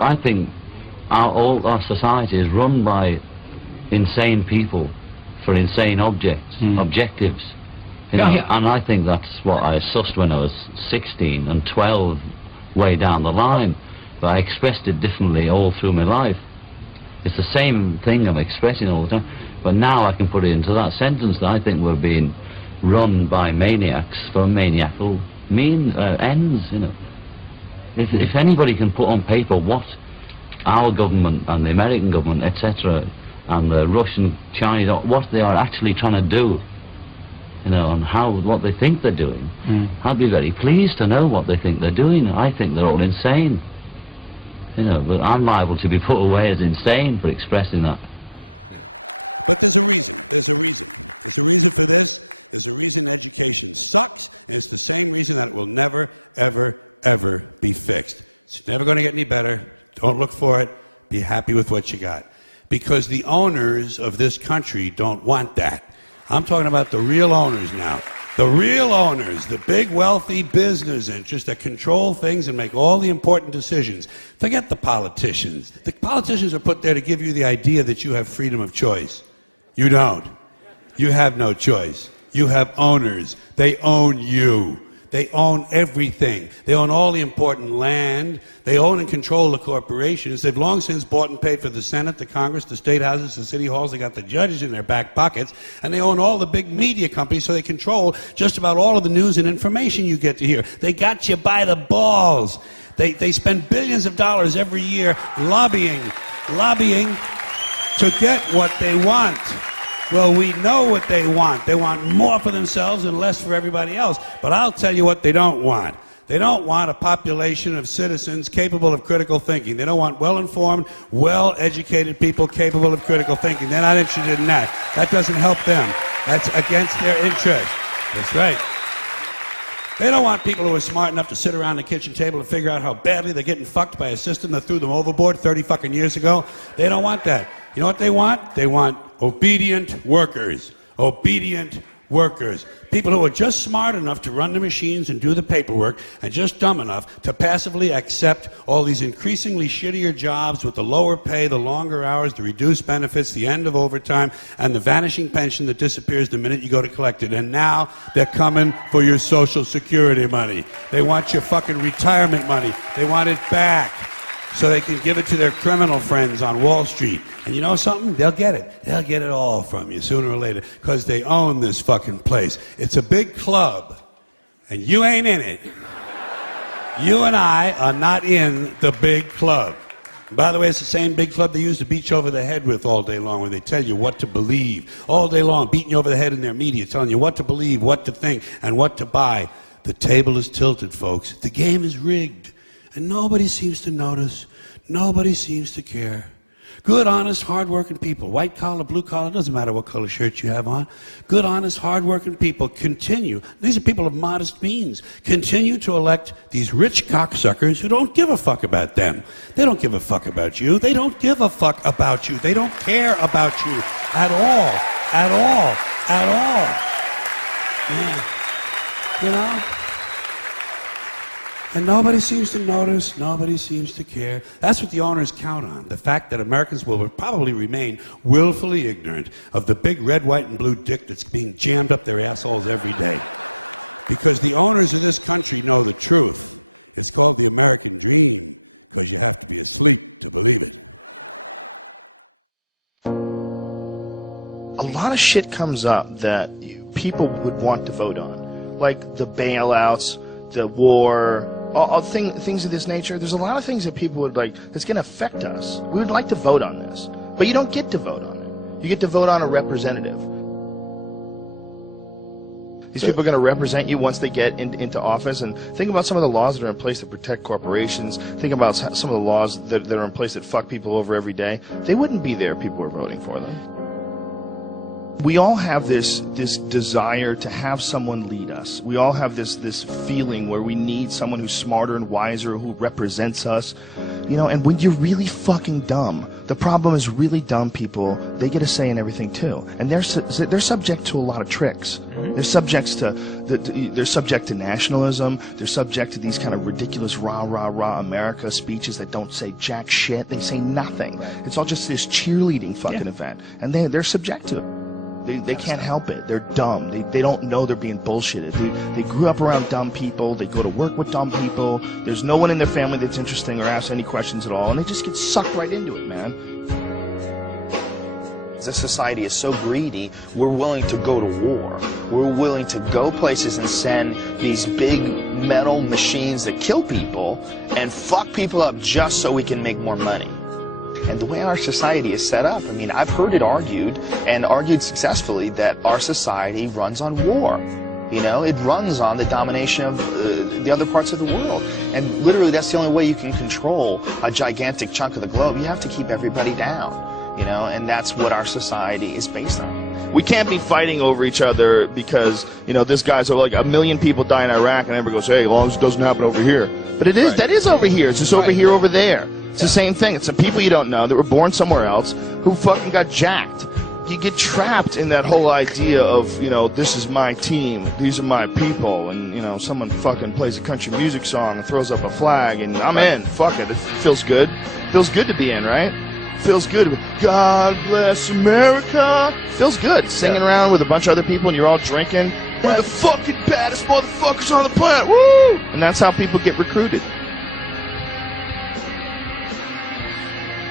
I think all our society is run by insane people for insane objectives. You know, and I think that's what I sussed when I was 16 and 12, way down the line. But I expressed it differently all through my life. It's the same thing I'm expressing all the time, but now I can put it into that sentence that I think we're being run by maniacs for maniacal ends, you know. If anybody can put on paper what our government and the American government, etc., and the Russian, Chinese, what they are actually trying to do, you know, and what they think they're doing, I'd be very pleased to know what they think they're doing. I think they're all insane. You know, but I'm liable to be put away as insane for expressing that. But there's a reason. There's a reason. There's a reason for this. There's a reason education sucks, and it's the same reason that it will never, ever, ever be fixed. It's never going to get any better. Don't look for it. Be happy with what you got. Because the owners of this country don't want that. I'm talking about the real owners now. The real owners, the big wealthy business interests that control things and make all the important decisions. Forget the politicians. The politicians are put there to give you the idea that you have freedom of choice. You don't. You have no choice. You have owners. They own you. They own everything. They own all the important land. They own and control the corporations. They've long since bought and paid for the Senate, the Congress, the state houses, the city halls. They got the judges in their back pockets. And they own all the big media companies, so they control just about all of the news and information you get to hear. They got you by the balls. They spend billions of dollars every year lobbying to get what they want. Well, we know what they want. They want more for themselves and less for everybody else. But I'll tell you what they don't want. They don't want a population of citizens capable of critical thinking. They don't want well-informed, well-educated people capable of critical thinking. They're not interested in that. That doesn't help them. That's against their interest. That's right. They don't want people who are smart enough to sit around the kitchen table and figure out how badly they're getting fucked by a system that threw them overboard 30 fucking years ago. They don't want that. You know what they want? They want obedient workers. Obedient workers. People who are just smart enough to run the machines and do the paperwork, and just dumb enough to passively accept all these increasingly shittier jobs with the lower pay, the longer hours, the reduced benefits, the end of overtime, and the vanishing pension that disappears the minute you go to collect it. And now they're coming for your Social Security money. They want your fucking retirement money. They want it back, so they can give it to their criminal friends on Wall Street. And you know something? They'll get it. They'll get it all from you sooner or later, because they own this fucking place. It's a big club, and you ain't in it. You and I are not in the big club. And by the way, it's the same big club they use to beat you over the head with all day long when they tell you what to believe. All day long, beating you over the head in their media, telling you what to believe, what to think, and what to buy. The table is tilted, folks. The game is rigged. And nobody seems to notice. Nobody seems to care. Good, honest, hard-working people, white collar, blue collar, doesn't matter what color shirt you have on. Good, honest, hard-working people continue. These are people of modest means. Continue to elect these rich cocksuckers who don't give a fuck about them. They don't give a fuck about you. They don't give a fuck about you. They don't care about you at all. At all. At all. Yeah. You know? And nobody seems to notice, nobody seems to care. That's what the owners count on, the fact that Americans will probably remain willfully ignorant of the big red, white, and blue dick that's being jammed up their assholes every day. Because the owners of this country know the truth. It's called the American dream, because you have to be asleep to believe it. A lot of shit comes up that people would want to vote on, like the bailouts, the war, all things of this nature. There's a lot of things that people would like that's going to affect us. We would like to vote on this, but you don't get to vote on it. You get to vote on a representative. These people are going to represent you once they get into office. And think about some of the laws that are in place to protect corporations. Think about some of the laws that are in place that fuck people over every day. They wouldn't be there if people were voting for them. We all have this desire to have someone lead us. We all have this feeling where we need someone who's smarter and wiser, who represents us. You know, and when you're really fucking dumb, the problem is really dumb people, they get a say in everything too. And they're subject to a lot of tricks. They're subject to nationalism. They're subject to these kind of ridiculous rah, rah, rah America speeches that don't say jack shit. They say nothing. It's all just this cheerleading fucking event. And they're subject to it. They can't help it. They're dumb. They don't know they're being bullshitted. They grew up around dumb people. They go to work with dumb people. There's no one in their family that's interesting or asks any questions at all. And they just get sucked right into it, man. This society is so greedy, we're willing to go to war. We're willing to go places and send these big metal machines that kill people and fuck people up just so we can make more money. And the way our society is set up, I mean, I've heard it argued, and argued successfully, that our society runs on war. You know, it runs on the domination of the other parts of the world. And literally, that's the only way you can control a gigantic chunk of the globe. You have to keep everybody down. You know, and that's what our society is based on. We can't be fighting over each other because, you know, this guy's like 1 million people die in Iraq, and everybody goes, hey, as long as it doesn't happen over here. But it is, that is over here. It's just over here, over there. It's the same thing. It's the people you don't know that were born somewhere else who fucking got jacked. You get trapped in that whole idea of, you know, this is my team, these are my people, and, you know, someone fucking plays a country music song and throws up a flag, and I'm in. Fuck it. It feels good. Feels good to be in, right? Feels good. God bless America. Feels good. Singing around with a bunch of other people and you're all drinking. We're the fucking baddest motherfuckers on the planet. Woo! And that's how people get recruited.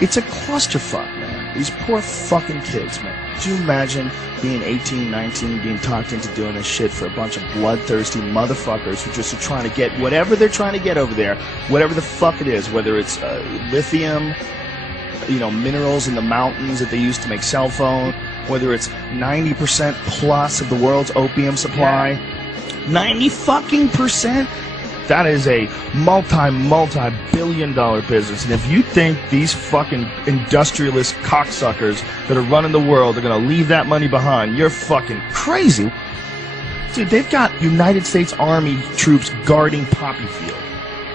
It's a clusterfuck, man. These poor fucking kids, man. Could you imagine being 18, 19, being talked into doing this shit for a bunch of bloodthirsty motherfuckers who just are trying to get whatever they're trying to get over there, whatever the fuck it is, whether it's lithium, you know, minerals in the mountains that they use to make cell phone, whether it's 90% plus of the world's opium supply, 90% that is a multi-billion-dollar business. And if you think these fucking industrialist cocksuckers that are running the world are gonna leave that money behind, you're fucking crazy. Dude, they've got United States Army troops guarding Poppy Field.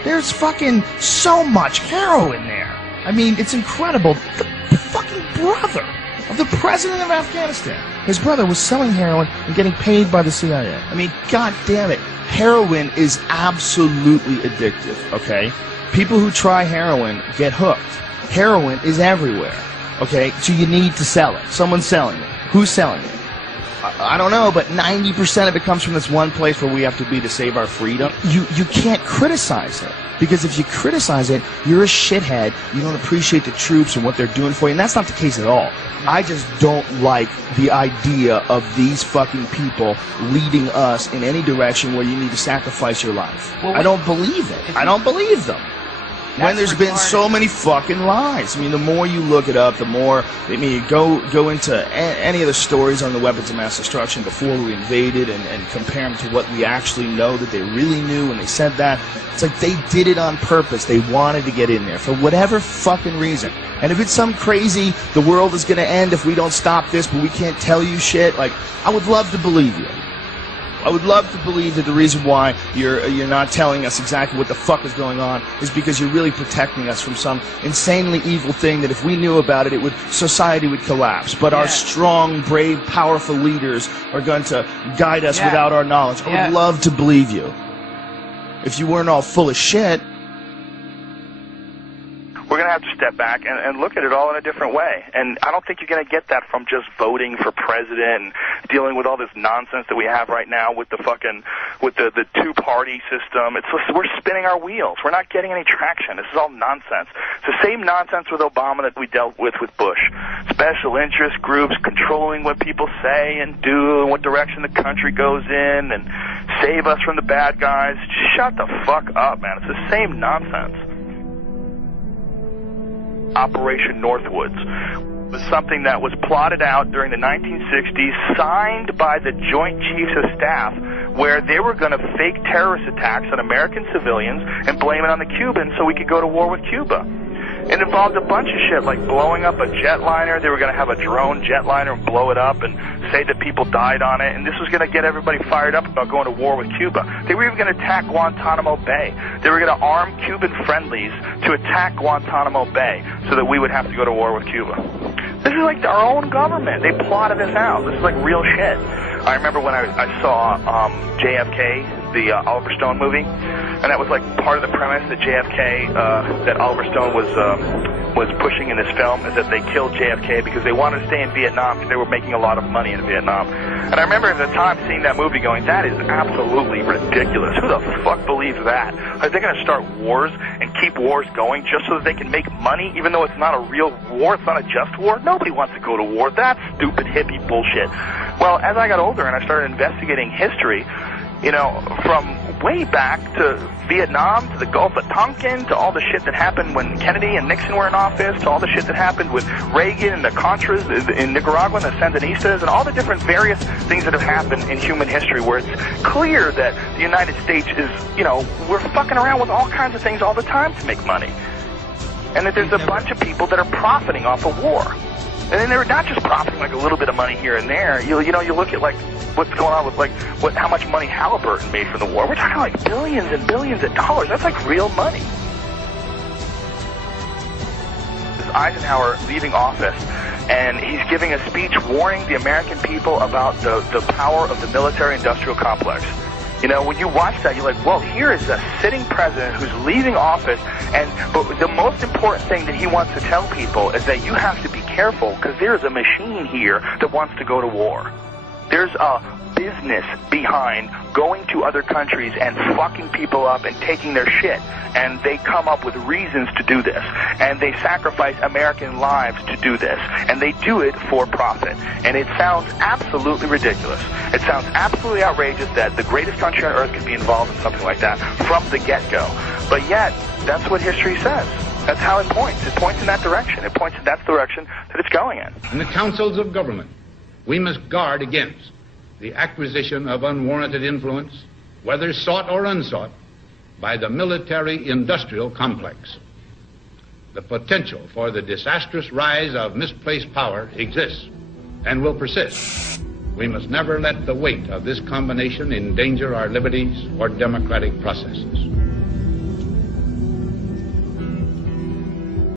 There's fucking so much heroin there. I mean, it's incredible. The fucking brother of the president of Afghanistan, his brother was selling heroin and getting paid by the CIA. I mean, god damn it. Heroin is absolutely addictive, okay? People who try heroin get hooked. Heroin is everywhere, okay? So you need to sell it. Someone's selling it. Who's selling it? I don't know, but 90% of it comes from this one place where we have to be to save our freedom. You can't criticize it. Because if you criticize it, you're a shithead. You don't appreciate the troops and what they're doing for you. And that's not the case at all. I just don't like the idea of these fucking people leading us in any direction where you need to sacrifice your life. Well, I don't believe it. I don't believe them. When there's been so many fucking lies. I mean, the more you look it up, the more, I mean, go into any of the stories on the weapons of mass destruction before we invaded and compare them to what we actually know that they really knew when they said that. It's like they did it on purpose. They wanted to get in there for whatever fucking reason. And if it's some crazy, the world is going to end if we don't stop this, but we can't tell you shit, like, I would love to believe you. I would love to believe that the reason why you're not telling us exactly what the fuck is going on is because you're really protecting us from some insanely evil thing that if we knew about it, society would collapse. But our strong, brave, powerful leaders are going to guide us without our knowledge. I would love to believe you. If you weren't all full of shit. We're going to have to step back and look at it all in a different way. And I don't think you're going to get that from just voting for president and dealing with all this nonsense that we have right now with the fucking, with the two-party system. It's just, we're spinning our wheels. We're not getting any traction. This is all nonsense. It's the same nonsense with Obama that we dealt with Bush. Special interest groups controlling what people say and do and what direction the country goes in and save us from the bad guys. Just shut the fuck up, man. It's the same nonsense. Operation Northwoods was something that was plotted out during the 1960s, signed by the Joint Chiefs of Staff, where they were going to fake terrorist attacks on American civilians and blame it on the Cubans so we could go to war with Cuba. It involved a bunch of shit, like blowing up a jetliner. They were going to have a drone jetliner and blow it up and say that people died on it, and this was going to get everybody fired up about going to war with Cuba. They were even going to attack Guantanamo Bay. They were going to arm Cuban friendlies to attack Guantanamo Bay so that we would have to go to war with Cuba. This is like our own government. They plotted this out. This is like real shit. I remember when I saw JFK, the Oliver Stone movie, and that was like part of the premise that JFK, that Oliver Stone was pushing in this film, is that they killed JFK because they wanted to stay in Vietnam because they were making a lot of money in Vietnam. And I remember at the time seeing that movie going, that is absolutely ridiculous. Who the fuck believes that? Are they going to start wars and keep wars going just so that they can make money, even though it's not a real war, it's not a just war? Nobody wants to go to war. That's stupid hippie bullshit. Well, as I got older and I started investigating history, you know, from way back to Vietnam, to the Gulf of Tonkin, to all the shit that happened when Kennedy and Nixon were in office, to all the shit that happened with Reagan and the Contras in Nicaragua and the Sandinistas, and all the different various things that have happened in human history where it's clear that the United States is, you know, we're fucking around with all kinds of things all the time to make money. And that there's a bunch of people that are profiting off of war. And then they're not just profiting like a little bit of money here and there. You know, you look at like what's going on with like how much money Halliburton made from the war. We're talking like billions and billions of dollars. That's like real money. Eisenhower leaving office, and he's giving a speech warning the American people about the power of the military-industrial complex. You know, when you watch that, you're like, well, here is a sitting president who's leaving office, but the most important thing that he wants to tell people is that you have to be careful because there's a machine here that wants to go to war. There's a business behind going to other countries and fucking people up and taking their shit. And they come up with reasons to do this. And they sacrifice American lives to do this. And they do it for profit. And it sounds absolutely ridiculous. It sounds absolutely outrageous that the greatest country on earth can be involved in something like that from the get-go. But yet, that's what history says. That's how it points. It points in that direction. It points in that direction that it's going in. In the councils of government, we must guard against the acquisition of unwarranted influence, whether sought or unsought, by the military-industrial complex. The potential for the disastrous rise of misplaced power exists and will persist. We must never let the weight of this combination endanger our liberties or democratic processes.